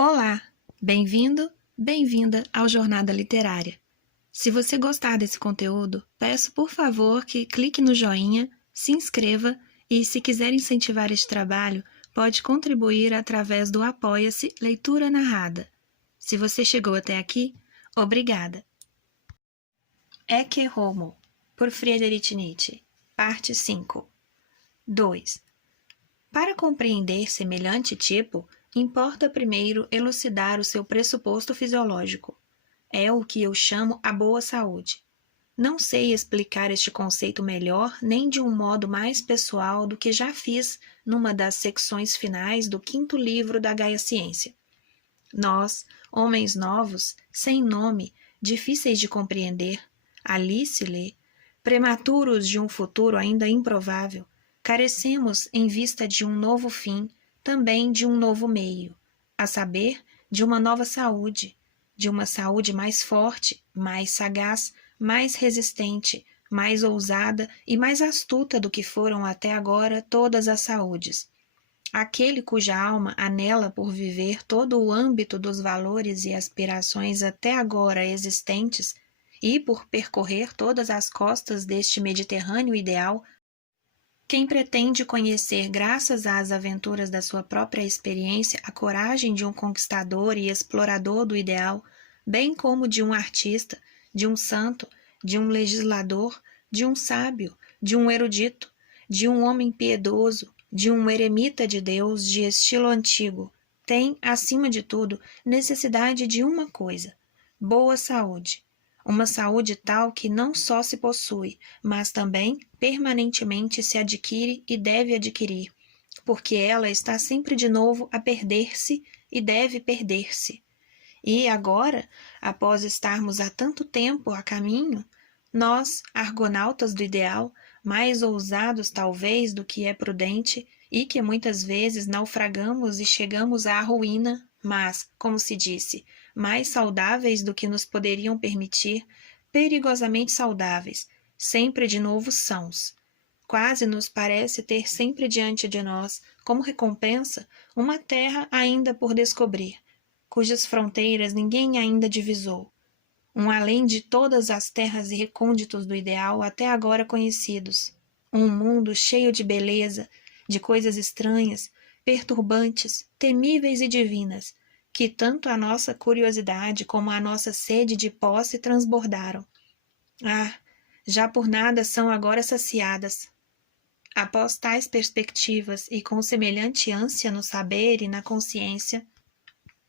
Olá, bem-vindo, bem-vinda ao Jornada Literária. Se você gostar desse conteúdo, peço por favor que clique no joinha, se inscreva e, se quiser incentivar este trabalho, pode contribuir através do Apoia-se Leitura Narrada. Se você chegou até aqui, obrigada. Ecce Homo, por Friedrich Nietzsche, parte 5. 2. Para compreender semelhante tipo, importa primeiro elucidar o seu pressuposto fisiológico. É o que eu chamo a boa saúde. Não sei explicar este conceito melhor nem de um modo mais pessoal do que já fiz numa das secções finais do 5º livro da Gaia Ciência. Nós, homens novos, sem nome, difíceis de compreender, ali se lê, prematuros de um futuro ainda improvável, carecemos, em vista de um novo fim, também de um novo meio, a saber, de uma nova saúde, de uma saúde mais forte, mais sagaz, mais resistente, mais ousada e mais astuta do que foram até agora todas as saúdes. Aquele cuja alma anela por viver todo o âmbito dos valores e aspirações até agora existentes e por percorrer todas as costas deste Mediterrâneo ideal, quem pretende conhecer, graças às aventuras da sua própria experiência, a coragem de um conquistador e explorador do ideal, bem como de um artista, de um santo, de um legislador, de um sábio, de um erudito, de um homem piedoso, de um eremita de Deus de estilo antigo, tem, acima de tudo, necessidade de uma coisa: boa saúde. Uma saúde tal que não só se possui, mas também permanentemente se adquire e deve adquirir, porque ela está sempre de novo a perder-se e deve perder-se. E agora, após estarmos há tanto tempo a caminho, nós, argonautas do ideal, mais ousados talvez do que é prudente, e que muitas vezes naufragamos e chegamos à ruína, mas, como se disse, mais saudáveis do que nos poderiam permitir, perigosamente saudáveis, sempre de novo sãos. Quase nos parece ter sempre diante de nós, como recompensa, uma terra ainda por descobrir, cujas fronteiras ninguém ainda divisou. Um além de todas as terras e recônditos do ideal até agora conhecidos. Um mundo cheio de beleza, de coisas estranhas, perturbantes, temíveis e divinas, que tanto a nossa curiosidade como a nossa sede de posse transbordaram. Ah, já por nada são agora saciadas. Após tais perspectivas e com semelhante ânsia no saber e na consciência,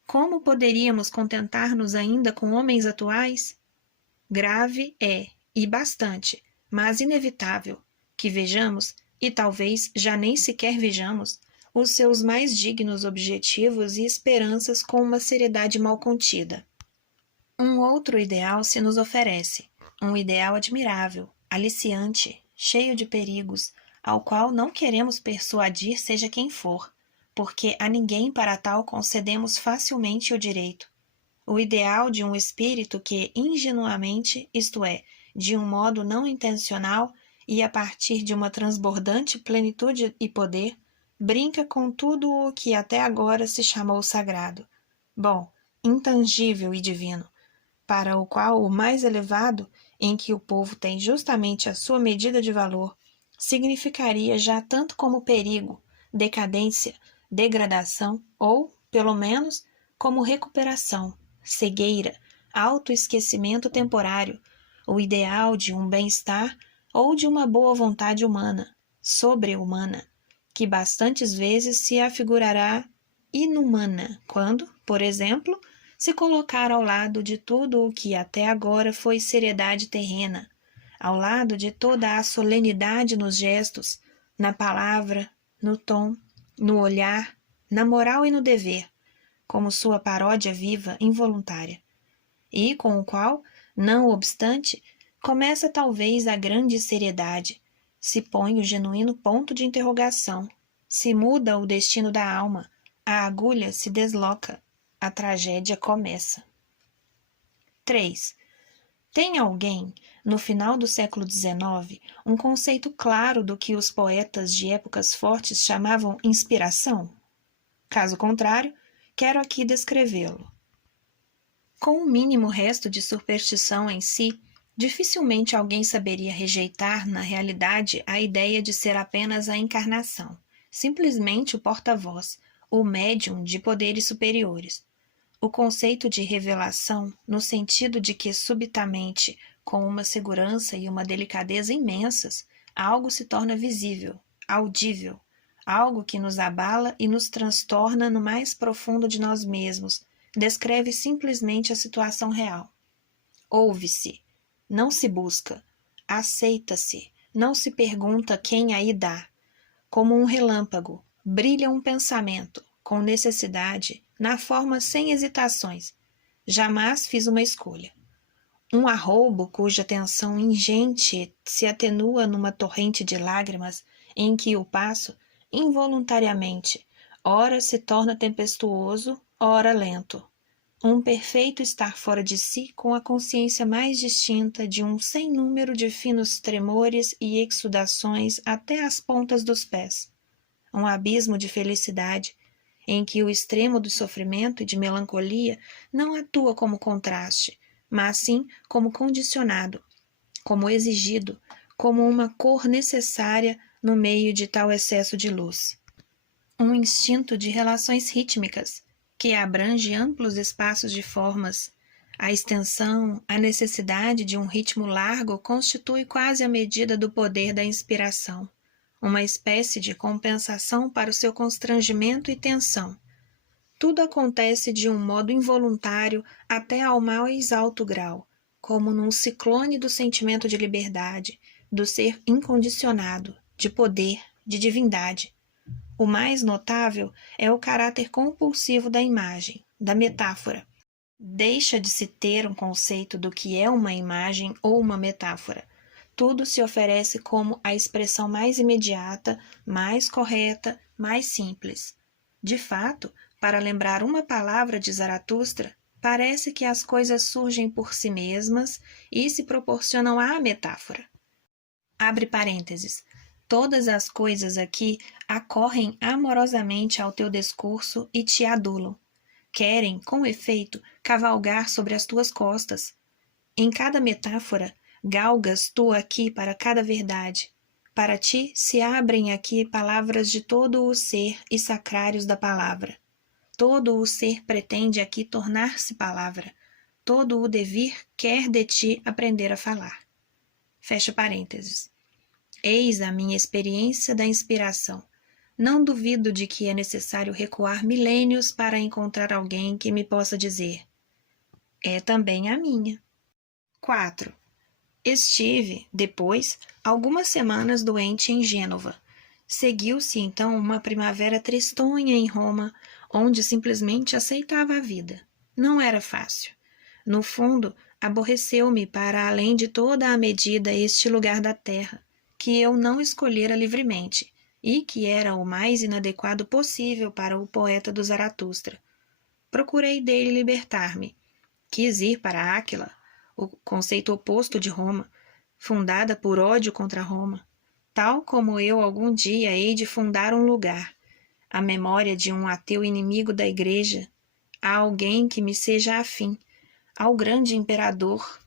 como poderíamos contentar-nos ainda com homens atuais? Grave é, e bastante, mas inevitável, que vejamos, e talvez já nem sequer vejamos, os seus mais dignos objetivos e esperanças com uma seriedade mal contida. Um outro ideal se nos oferece, um ideal admirável, aliciante, cheio de perigos, ao qual não queremos persuadir seja quem for, porque a ninguém para tal concedemos facilmente o direito. O ideal de um espírito que ingenuamente, isto é, de um modo não intencional e a partir de uma transbordante plenitude e poder, brinca com tudo o que até agora se chamou sagrado, bom, intangível e divino, para o qual o mais elevado, em que o povo tem justamente a sua medida de valor, significaria já tanto como perigo, decadência, degradação ou, pelo menos, como recuperação, cegueira, autoesquecimento temporário, o ideal de um bem-estar ou de uma boa vontade humana, sobre-humana, que bastantes vezes se afigurará inumana quando, por exemplo, se colocar ao lado de tudo o que até agora foi seriedade terrena, ao lado de toda a solenidade nos gestos, na palavra, no tom, no olhar, na moral e no dever, como sua paródia viva, involuntária, e com o qual, não obstante, começa talvez a grande seriedade, se põe o genuíno ponto de interrogação, se muda o destino da alma, a agulha se desloca, a tragédia começa. 3. Tem alguém, no final do século XIX, um conceito claro do que os poetas de épocas fortes chamavam inspiração? Caso contrário, quero aqui descrevê-lo. Com o mínimo resto de superstição em si, dificilmente alguém saberia rejeitar, na realidade, a ideia de ser apenas a encarnação, simplesmente o porta-voz, o médium de poderes superiores. O conceito de revelação, no sentido de que subitamente, com uma segurança e uma delicadeza imensas, algo se torna visível, audível, algo que nos abala e nos transtorna no mais profundo de nós mesmos, descreve simplesmente a situação real. Ouve-se, não se busca, aceita-se, não se pergunta quem aí dá. Como um relâmpago, brilha um pensamento, com necessidade, na forma sem hesitações. Jamais fiz uma escolha. Um arroubo cuja tensão ingente se atenua numa torrente de lágrimas em que o passo, involuntariamente, ora se torna tempestuoso, ora lento. Um perfeito estar fora de si com a consciência mais distinta de um sem número de finos tremores e exudações até as pontas dos pés. Um abismo de felicidade, em que o extremo do sofrimento e de melancolia não atua como contraste, mas sim como condicionado, como exigido, como uma cor necessária no meio de tal excesso de luz. Um instinto de relações rítmicas, que abrange amplos espaços de formas. A extensão, a necessidade de um ritmo largo constitui quase a medida do poder da inspiração, uma espécie de compensação para o seu constrangimento e tensão. Tudo acontece de um modo involuntário até ao mais alto grau, como num ciclone do sentimento de liberdade, do ser incondicionado, de poder, de divindade. O mais notável é o caráter compulsivo da imagem, da metáfora. Deixa de se ter um conceito do que é uma imagem ou uma metáfora. Tudo se oferece como a expressão mais imediata, mais correta, mais simples. De fato, para lembrar uma palavra de Zaratustra, parece que as coisas surgem por si mesmas e se proporcionam à metáfora. Abre parênteses. Todas as coisas aqui acorrem amorosamente ao teu discurso e te adulam. Querem, com efeito, cavalgar sobre as tuas costas. Em cada metáfora, galgas tu aqui para cada verdade. Para ti se abrem aqui palavras de todo o ser e sacrários da palavra. Todo o ser pretende aqui tornar-se palavra. Todo o devir quer de ti aprender a falar. Fecha parênteses. Eis a minha experiência da inspiração. Não duvido de que é necessário recuar milênios para encontrar alguém que me possa dizer. É também a minha. 4. Estive, depois, algumas semanas doente em Gênova. Seguiu-se, então, uma primavera tristonha em Roma, onde simplesmente aceitava a vida. Não era fácil. No fundo, aborreceu-me para além de toda a medida este lugar da terra, que eu não escolhera livremente, e que era o mais inadequado possível para o poeta do Zaratustra. Procurei dele libertar-me. Quis ir para Áquila, o conceito oposto de Roma, fundada por ódio contra Roma, tal como eu algum dia hei de fundar um lugar, a memória de um ateu inimigo da Igreja, a alguém que me seja afim, ao grande imperador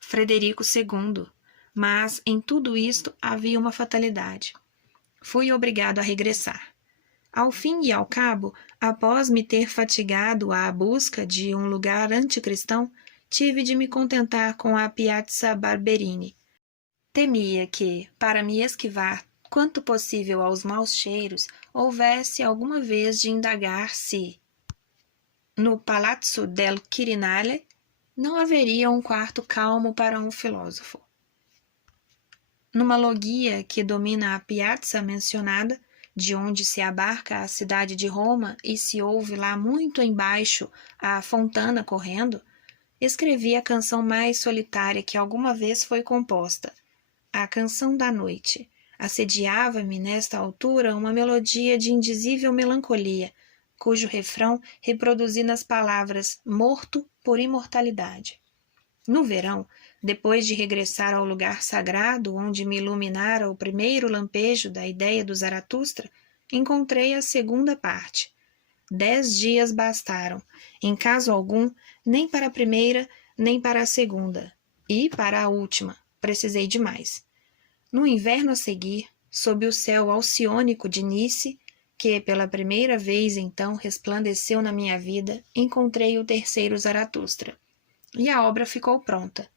Frederico II. Mas em tudo isto havia uma fatalidade. Fui obrigado a regressar. Ao fim e ao cabo, após me ter fatigado à busca de um lugar anticristão, tive de me contentar com a Piazza Barberini. Temia que, para me esquivar quanto possível aos maus cheiros, houvesse alguma vez de indagar se, no Palazzo del Quirinale, não haveria um quarto calmo para um filósofo. Numa loggia que domina a piazza mencionada, de onde se abarca a cidade de Roma e se ouve lá muito embaixo a fontana correndo, escrevi a canção mais solitária que alguma vez foi composta, a Canção da Noite. Assediava-me nesta altura uma melodia de indizível melancolia, cujo refrão reproduzi nas palavras morto por imortalidade. No verão, depois de regressar ao lugar sagrado onde me iluminara o primeiro lampejo da ideia do Zaratustra, encontrei a segunda parte. 10 dias bastaram, em caso algum, nem para a primeira, nem para a segunda. E para a última, precisei de mais. No inverno a seguir, sob o céu alciônico de Nice, que pela primeira vez então resplandeceu na minha vida, encontrei o terceiro Zaratustra. E a obra ficou pronta.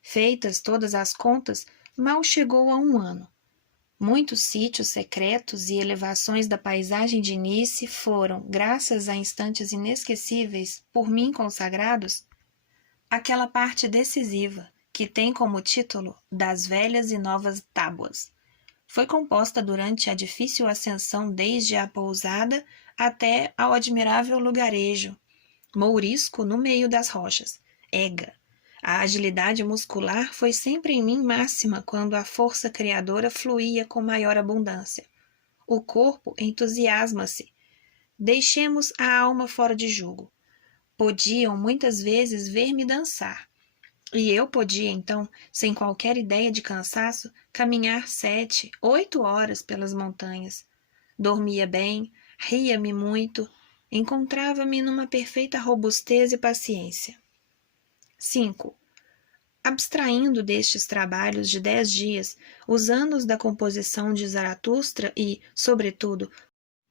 Feitas todas as contas, mal chegou a 1 ano. Muitos sítios secretos e elevações da paisagem de Nice foram, graças a instantes inesquecíveis, por mim consagrados, aquela parte decisiva, que tem como título Das Velhas e Novas Tábuas. Foi composta durante a difícil ascensão desde a pousada até ao admirável lugarejo, mourisco no meio das rochas. Ega! A agilidade muscular foi sempre em mim máxima quando a força criadora fluía com maior abundância. O corpo entusiasma-se. Deixemos a alma fora de jogo. Podiam muitas vezes ver-me dançar. E eu podia, então, sem qualquer ideia de cansaço, caminhar 7, 8 horas pelas montanhas. Dormia bem, ria-me muito, encontrava-me numa perfeita robustez e paciência. 5. Abstraindo destes trabalhos de 10 dias, os anos da composição de Zaratustra e, sobretudo,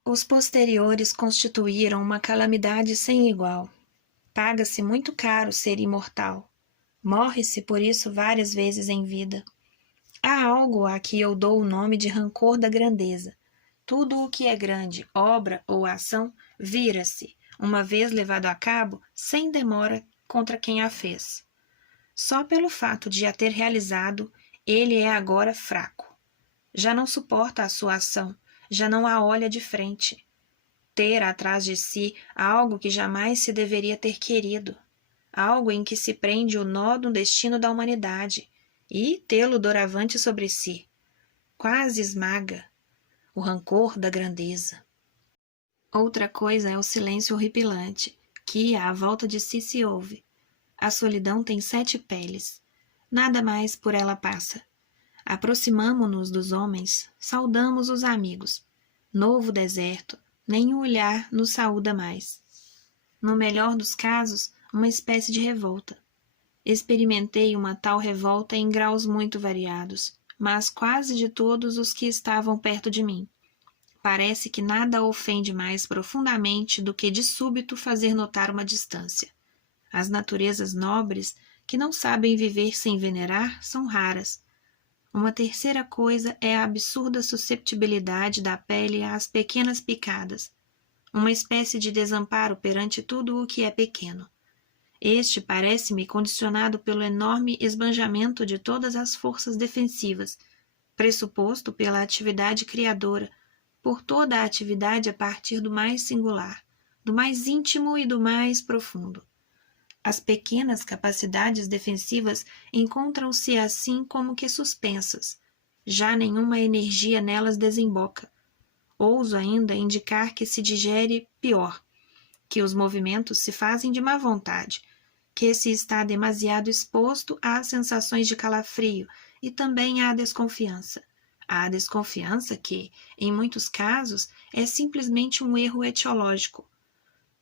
os posteriores constituíram uma calamidade sem igual. Paga-se muito caro ser imortal. Morre-se por isso várias vezes em vida. Há algo a que eu dou o nome de rancor da grandeza. Tudo o que é grande, obra ou ação, vira-se, uma vez levado a cabo, sem demora contra quem a fez. Só pelo fato de a ter realizado, ele é agora fraco. Já não suporta a sua ação, já não a olha de frente. Ter atrás de si algo que jamais se deveria ter querido, algo em que se prende o nó do destino da humanidade, e tê-lo doravante sobre si. Quase esmaga o rancor da grandeza. Outra coisa é o silêncio horripilante, que à volta de si se ouve. A solidão tem 7 peles. Nada mais por ela passa. Aproximamo-nos dos homens, saudamos os amigos. Novo deserto, nem o olhar nos saúda mais. No melhor dos casos, uma espécie de revolta. Experimentei uma tal revolta em graus muito variados, mas quase de todos os que estavam perto de mim. Parece que nada ofende mais profundamente do que de súbito fazer notar uma distância. As naturezas nobres, que não sabem viver sem venerar, são raras. Uma terceira coisa é a absurda susceptibilidade da pele às pequenas picadas, uma espécie de desamparo perante tudo o que é pequeno. Este parece-me condicionado pelo enorme esbanjamento de todas as forças defensivas, pressuposto pela atividade criadora, por toda a atividade a partir do mais singular, do mais íntimo e do mais profundo. As pequenas capacidades defensivas encontram-se assim como que suspensas. Já nenhuma energia nelas desemboca. Ouso ainda indicar que se digere pior, que os movimentos se fazem de má vontade, que se está demasiado exposto às sensações de calafrio e também à desconfiança. A desconfiança que, em muitos casos, é simplesmente um erro etiológico.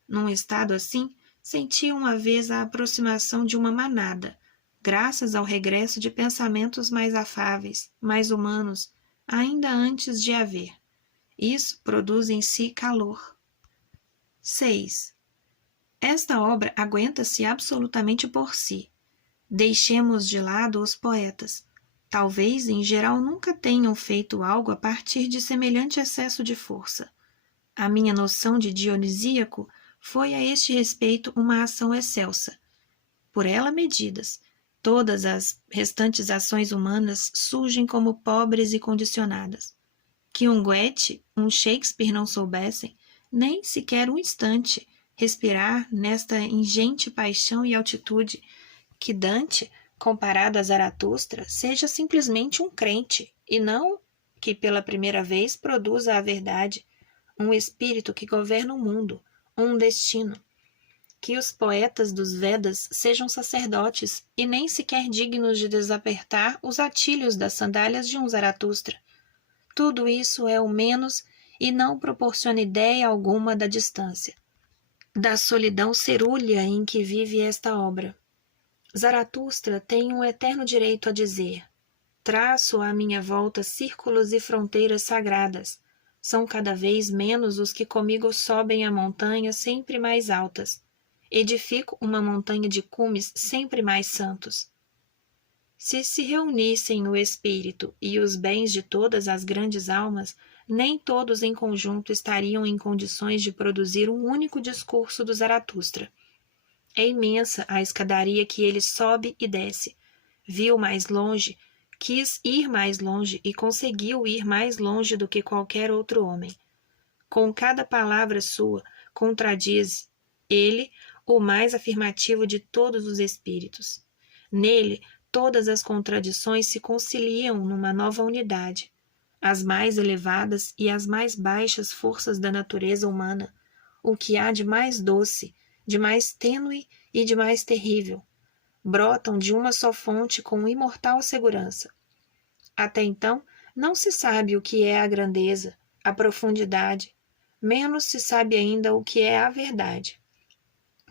Num estado assim, senti uma vez a aproximação de uma manada, graças ao regresso de pensamentos mais afáveis, mais humanos, ainda antes de haver. Isso produz em si calor. 6. Esta obra aguenta-se absolutamente por si. Deixemos de lado os poetas. Talvez, em geral, nunca tenham feito algo a partir de semelhante excesso de força. A minha noção de dionisíaco foi a este respeito uma ação excelsa. Por ela medidas, todas as restantes ações humanas surgem como pobres e condicionadas. Que um Goethe, um Shakespeare não soubessem, nem sequer um instante, respirar nesta ingente paixão e altitude, que Dante, comparado a Zaratustra, seja simplesmente um crente, e não que pela primeira vez produza a verdade, um espírito que governa o mundo, um destino. Que os poetas dos Vedas sejam sacerdotes e nem sequer dignos de desapertar os atilhos das sandálias de um Zaratustra. Tudo isso é o menos e não proporciona ideia alguma da distância, da solidão cerúlea em que vive esta obra. Zaratustra tem um eterno direito a dizer: traço à minha volta círculos e fronteiras sagradas. São cada vez menos os que comigo sobem a montanhas sempre mais altas. Edifico uma montanha de cumes sempre mais santos. Se se reunissem o espírito e os bens de todas as grandes almas, nem todos em conjunto estariam em condições de produzir um único discurso do Zaratustra. É imensa a escadaria que ele sobe e desce. Viu mais longe, quis ir mais longe e conseguiu ir mais longe do que qualquer outro homem. Com cada palavra sua, contradiz ele o mais afirmativo de todos os espíritos. Nele, todas as contradições se conciliam numa nova unidade. As mais elevadas e as mais baixas forças da natureza humana, o que há de mais doce, de mais tênue e de mais terrível, brotam de uma só fonte com imortal segurança. Até então, não se sabe o que é a grandeza, a profundidade, menos se sabe ainda o que é a verdade.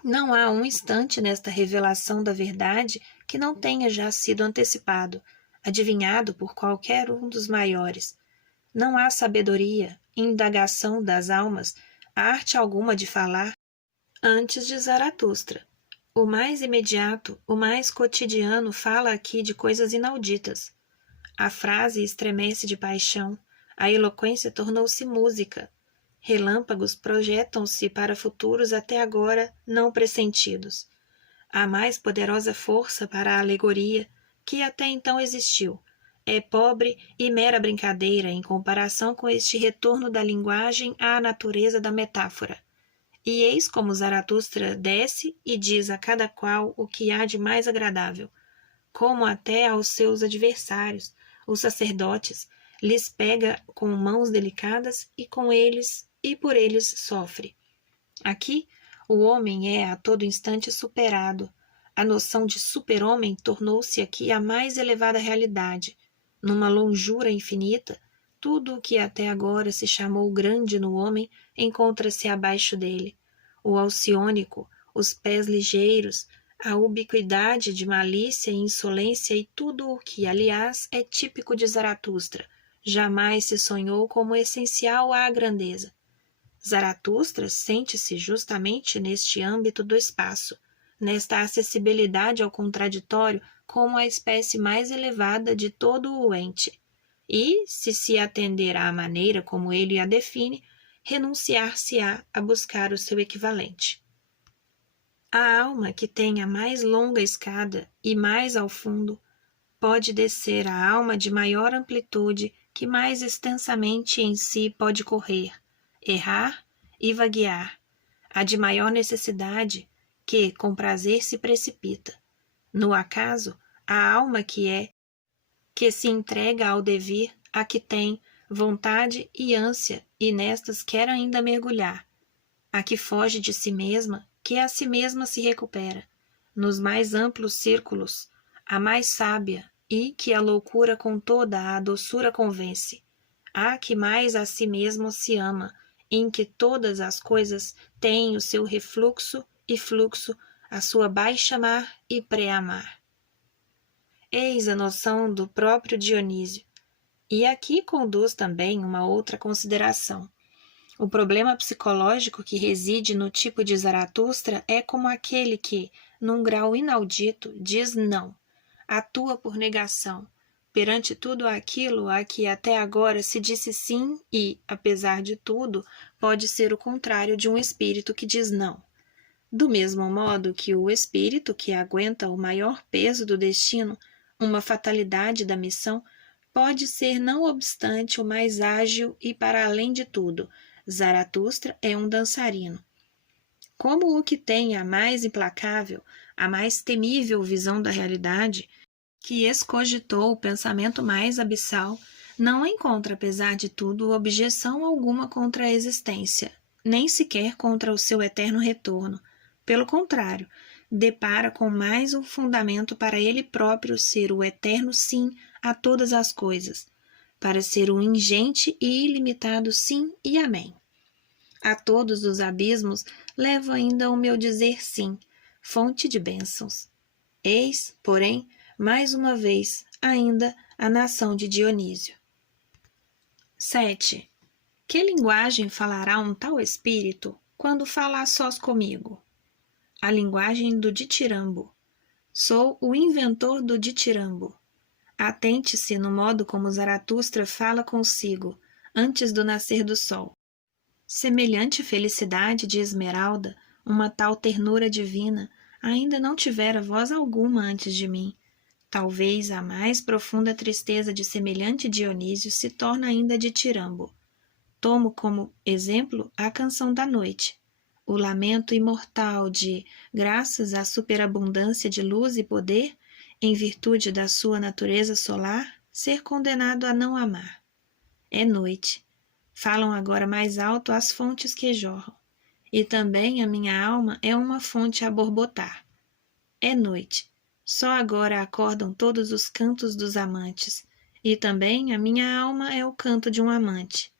Não há um instante nesta revelação da verdade que não tenha já sido antecipado, adivinhado por qualquer um dos maiores. Não há sabedoria, indagação das almas, arte alguma de falar, antes de Zaratustra. O mais imediato, o mais cotidiano fala aqui de coisas inauditas. A frase estremece de paixão, a eloquência tornou-se música. Relâmpagos projetam-se para futuros até agora não pressentidos. A mais poderosa força para a alegoria que até então existiu é pobre e mera brincadeira em comparação com este retorno da linguagem à natureza da metáfora. E eis como Zaratustra desce e diz a cada qual o que há de mais agradável, como até aos seus adversários, os sacerdotes, lhes pega com mãos delicadas e com eles e por eles sofre. Aqui, o homem é a todo instante superado. A noção de super-homem tornou-se aqui a mais elevada realidade. Numa longura infinita, tudo o que até agora se chamou grande no homem encontra-se abaixo dele. O alciônico, os pés ligeiros, a ubiquidade de malícia e insolência e tudo o que, aliás, é típico de Zaratustra, jamais se sonhou como essencial à grandeza. Zaratustra sente-se justamente neste âmbito do espaço, nesta acessibilidade ao contraditório como a espécie mais elevada de todo o ente, e, se atender à maneira como ele a define, renunciar-se-á a buscar o seu equivalente. A alma que tem a mais longa escada e mais ao fundo pode descer a alma de maior amplitude que mais extensamente em si pode correr, errar e vaguear, a de maior necessidade que com prazer se precipita. No acaso, a alma que se entrega ao devir, a que tem vontade e ânsia e nestas quer ainda mergulhar, a que foge de si mesma, que a si mesma se recupera, nos mais amplos círculos, a mais sábia e que a loucura com toda a doçura convence, a que mais a si mesma se ama, em que todas as coisas têm o seu refluxo e fluxo, a sua baixa-mar e pré-amar. Eis a noção do próprio Dionísio. E aqui conduz também uma outra consideração. O problema psicológico que reside no tipo de Zaratustra é como aquele que, num grau inaudito, diz não, atua por negação, perante tudo aquilo a que até agora se disse sim e, apesar de tudo, pode ser o contrário de um espírito que diz não. Do mesmo modo que o espírito que aguenta o maior peso do destino, uma fatalidade da missão, pode ser não obstante o mais ágil e para além de tudo, Zaratustra é um dançarino. Como o que tem a mais implacável, a mais temível visão da realidade, que escogitou o pensamento mais abissal, não encontra, apesar de tudo, objeção alguma contra a existência, nem sequer contra o seu eterno retorno. Pelo contrário, depara com mais um fundamento para ele próprio ser o eterno sim a todas as coisas. para ser um ingente e ilimitado sim e amém. A todos os abismos levo ainda o meu dizer sim, fonte de bênçãos. Eis, porém, mais uma vez, ainda a nação de Dionísio. 7. Que linguagem falará um tal espírito quando falar sós comigo? A linguagem do ditirambo. Sou o inventor do ditirambo. Atente-se no modo como Zaratustra fala consigo, antes do nascer do sol. Semelhante felicidade de Esmeralda, uma tal ternura divina, ainda não tivera voz alguma antes de mim. Talvez a mais profunda tristeza de semelhante Dionísio se torna ainda ditirambo. Tomo como exemplo a canção da noite, o lamento imortal de, graças à superabundância de luz e poder, em virtude da sua natureza solar, ser condenado a não amar. É noite. Falam agora mais alto as fontes que jorram, e também a minha alma é uma fonte a borbotar. É noite. Só agora acordam todos os cantos dos amantes, e também a minha alma é o canto de um amante.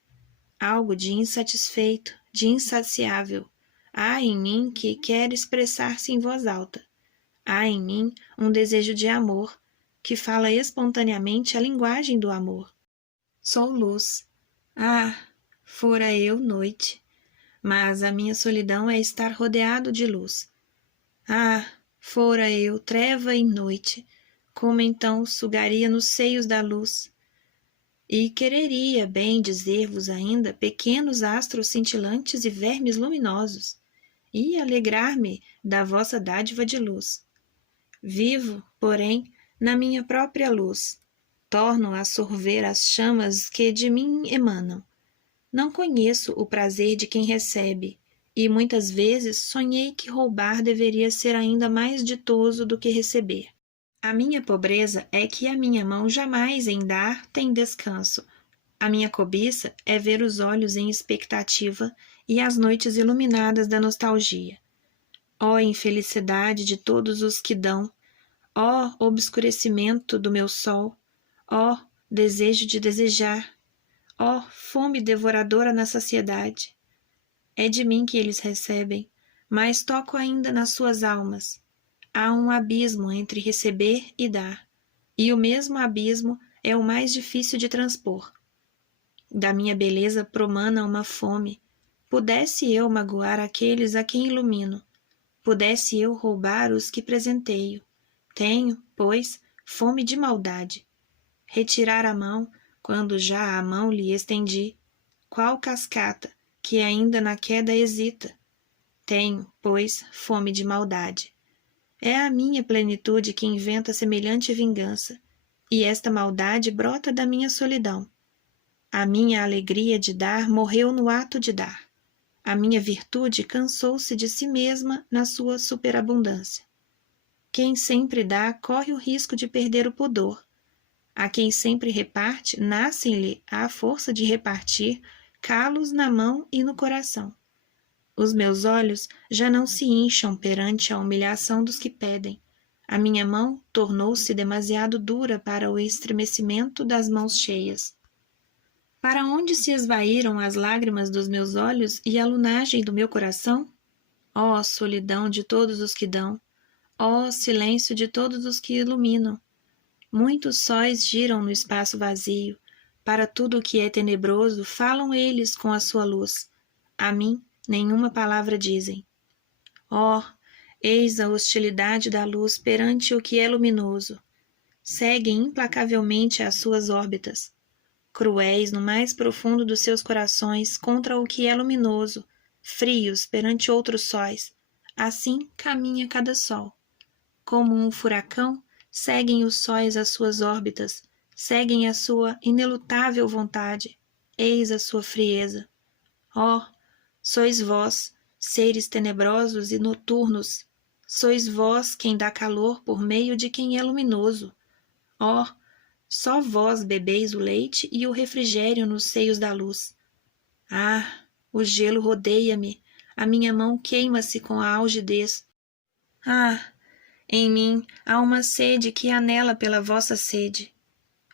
Algo de insatisfeito, de insaciável. Há em mim que quer expressar-se em voz alta. Há em mim um desejo de amor, que fala espontaneamente a linguagem do amor. Sou luz. Ah, fora eu noite. Mas a minha solidão é estar rodeado de luz. Ah, fora eu treva e noite, como então sugaria nos seios da luz. E quereria bem dizer-vos ainda pequenos astros cintilantes e vermes luminosos, e alegrar-me da vossa dádiva de luz. Vivo, porém, na minha própria luz. Torno a sorver as chamas que de mim emanam. Não conheço o prazer de quem recebe, e muitas vezes sonhei que roubar deveria ser ainda mais ditoso do que receber. A minha pobreza é que a minha mão jamais em dar tem descanso. A minha cobiça é ver os olhos em expectativa e as noites iluminadas da nostalgia. Ó infelicidade de todos os que dão, ó obscurecimento do meu sol, ó desejo de desejar, ó fome devoradora na saciedade. É de mim que eles recebem, mas toco ainda nas suas almas. Há um abismo entre receber e dar, e o mesmo abismo é o mais difícil de transpor. Da minha beleza promana uma fome. Pudesse eu magoar aqueles a quem ilumino, pudesse eu roubar os que presenteio. Tenho, pois, fome de maldade. Retirar a mão, quando já a mão lhe estendi, qual cascata, que ainda na queda hesita. Tenho, pois, fome de maldade. É a minha plenitude que inventa semelhante vingança, e esta maldade brota da minha solidão. A minha alegria de dar morreu no ato de dar. A minha virtude cansou-se de si mesma na sua superabundância. Quem sempre dá corre o risco de perder o pudor. A quem sempre reparte, nascem-lhe à força de repartir calos na mão e no coração. Os meus olhos já não se incham perante a humilhação dos que pedem. A minha mão tornou-se demasiado dura para o estremecimento das mãos cheias. Para onde se esvaíram as lágrimas dos meus olhos e a lunagem do meu coração? Ó solidão de todos os que dão! Ó silêncio de todos os que iluminam! Muitos sóis giram no espaço vazio. Para tudo o que é tenebroso, falam eles com a sua luz. A mim, nenhuma palavra dizem. Ó, eis a hostilidade da luz perante o que é luminoso. Seguem implacavelmente as suas órbitas. Cruéis no mais profundo dos seus corações contra o que é luminoso, frios perante outros sóis. Assim caminha cada sol. Como um furacão, seguem os sóis as suas órbitas, seguem a sua inelutável vontade. Eis a sua frieza. Ó, sois vós, seres tenebrosos e noturnos, sois vós quem dá calor por meio de quem é luminoso. Ó, só vós bebeis o leite e o refrigério nos seios da luz. Ah, o gelo rodeia-me, a minha mão queima-se com a algidez. Ah, em mim há uma sede que anela pela vossa sede.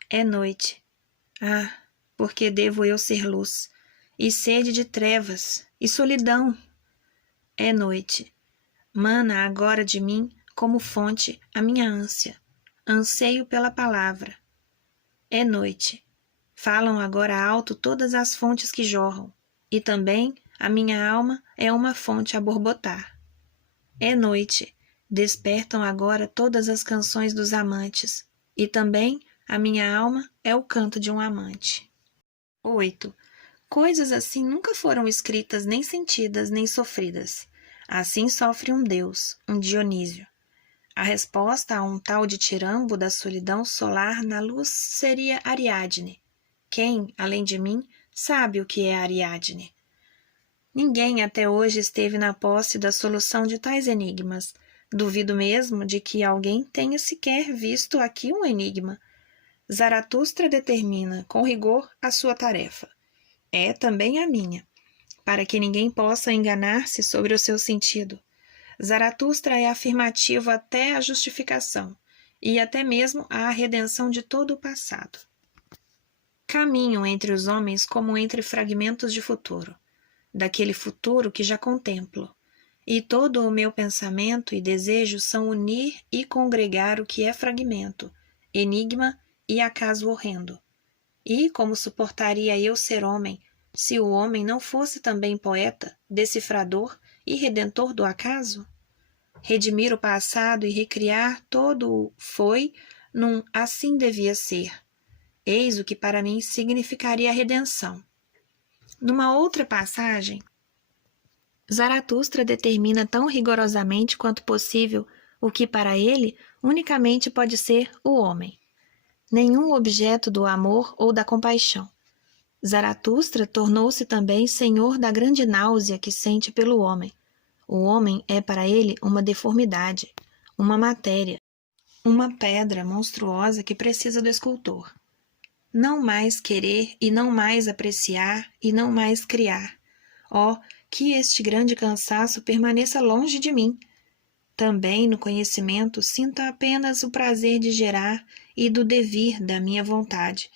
É noite. Ah, porque devo eu ser luz, e sede de trevas, e solidão? É noite. Mana agora de mim, como fonte, a minha ânsia, anseio pela palavra. É noite. Falam agora alto todas as fontes que jorram, e também a minha alma é uma fonte a borbotar. É noite. Despertam agora todas as canções dos amantes, e também a minha alma é o canto de um amante. 8. Coisas assim nunca foram escritas, nem sentidas, nem sofridas. Assim sofre um Deus, um Dionísio. A resposta a um tal de tirambo da solidão solar na luz seria Ariadne. Quem, além de mim, sabe o que é Ariadne? Ninguém até hoje esteve na posse da solução de tais enigmas. Duvido mesmo de que alguém tenha sequer visto aqui um enigma. Zaratustra determina, com rigor, a sua tarefa. É também a minha, para que ninguém possa enganar-se sobre o seu sentido. Zaratustra é afirmativo até a justificação, e até mesmo à redenção de todo o passado. Caminho entre os homens como entre fragmentos de futuro, daquele futuro que já contemplo, e todo o meu pensamento e desejo são unir e congregar o que é fragmento, enigma e acaso horrendo. E como suportaria eu ser homem, se o homem não fosse também poeta, decifrador e redentor do acaso? Redimir o passado e recriar todo o foi num assim devia ser. Eis o que para mim significaria a redenção. Numa outra passagem, Zaratustra determina tão rigorosamente quanto possível o que para ele unicamente pode ser o homem. Nenhum objeto do amor ou da compaixão. Zaratustra tornou-se também senhor da grande náusea que sente pelo homem. O homem é para ele uma deformidade, uma matéria, uma pedra monstruosa que precisa do escultor. Não mais querer e não mais apreciar e não mais criar. Oh, que este grande cansaço permaneça longe de mim. Também no conhecimento sinto apenas o prazer de gerar e do devir da minha vontade.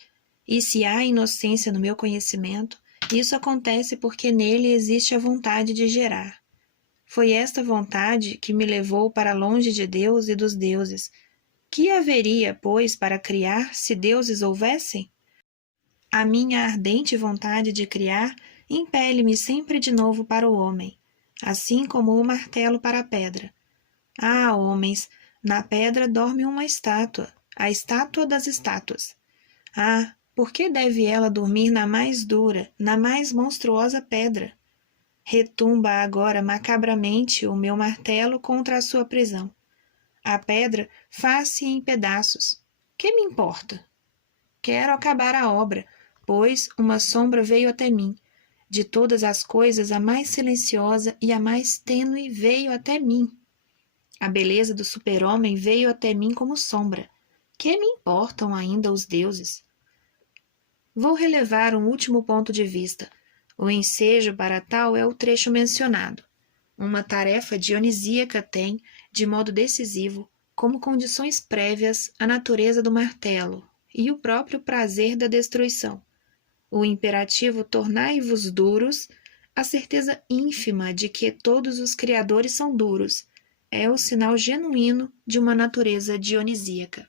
E se há inocência no meu conhecimento, isso acontece porque nele existe a vontade de gerar. Foi esta vontade que me levou para longe de Deus e dos deuses. Que haveria, pois, para criar, se deuses houvessem? A minha ardente vontade de criar impele-me sempre de novo para o homem, assim como o martelo para a pedra. Ah, homens, na pedra dorme uma estátua, a estátua das estátuas. Ah, por que deve ela dormir na mais dura, na mais monstruosa pedra? Retumba agora macabramente o meu martelo contra a sua prisão. A pedra faz-se em pedaços. Que me importa? Quero acabar a obra, pois uma sombra veio até mim. De todas as coisas, a mais silenciosa e a mais tênue veio até mim. A beleza do super-homem veio até mim como sombra. Que me importam ainda os deuses? Vou relevar um último ponto de vista. O ensejo para tal é o trecho mencionado. Uma tarefa dionisíaca tem, de modo decisivo, como condições prévias a natureza do martelo e o próprio prazer da destruição. O imperativo tornai-vos duros, a certeza ínfima de que todos os criadores são duros, é o sinal genuíno de uma natureza dionisíaca.